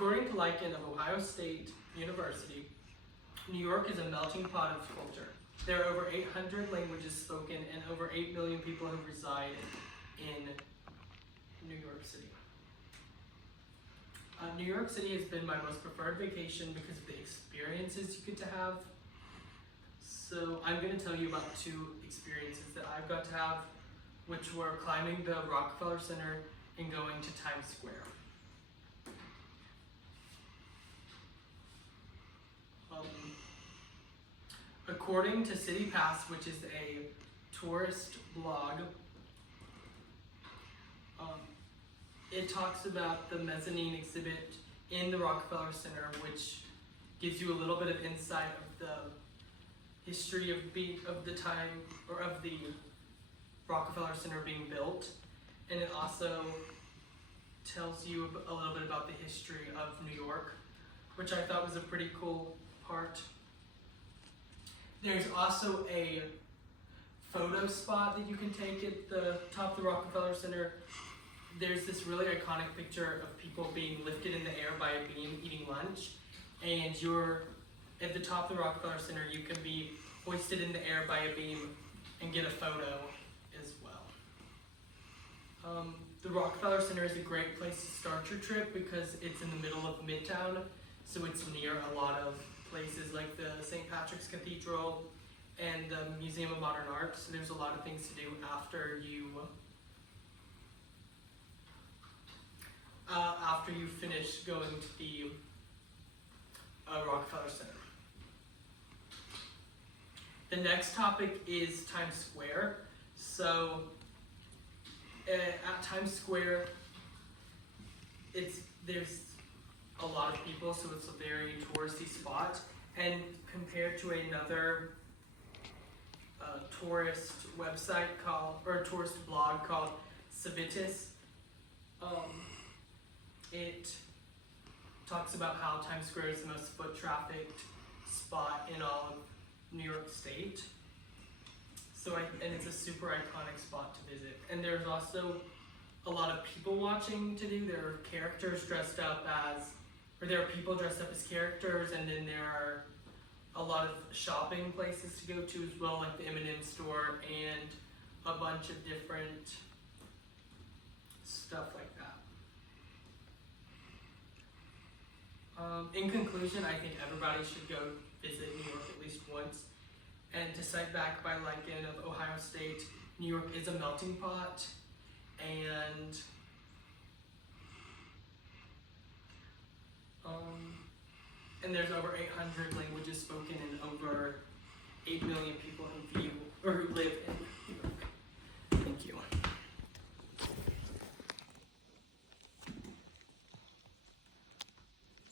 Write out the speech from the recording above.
According to Lycan of Ohio State University, New York is a melting pot of culture. There are over 800 languages spoken and over 8 million people who reside in New York City. New York City has been my most preferred vacation because of the experiences you get to have. So I'm going to tell you about two experiences that I've got to have, which were climbing the Rockefeller Center and going to Times Square. According to City Pass, which is a tourist blog, it talks about the mezzanine exhibit in the Rockefeller Center, which gives you a little bit of insight of the history of the time, or of the Rockefeller Center being built, and it also tells you a little bit about the history of New York, which I thought was a pretty cool part. There's also a photo spot that you can take at the top of the Rockefeller Center. There's this really iconic picture of people being lifted in the air by a beam eating lunch, and you're at the top of the Rockefeller Center. You can be hoisted in the air by a beam and get a photo as well. The Rockefeller Center is a great place to start your trip because it's in the middle of Midtown, so it's near a lot of places like the St. Patrick's Cathedral and the Museum of Modern Art, so there's a lot of things to do after you finish going to the Rockefeller Center. The next topic is Times Square. So at Times Square, there's a lot of people, so it's a very touristy spot. And compared to another tourist website tourist blog called Civitas, it talks about how Times Square is the most foot trafficked spot in all of New York State. And it's a super iconic spot to visit. And there's also a lot of people watching to do. There are characters dressed up there are people dressed up as characters, and then there are a lot of shopping places to go to as well, like the M&M store and a bunch of different stuff like that. In conclusion, I think everybody should go visit New York at least once. And to cite back by Lycan of Ohio State, New York is a melting pot, and there's over 800 languages spoken and over 8 million people who view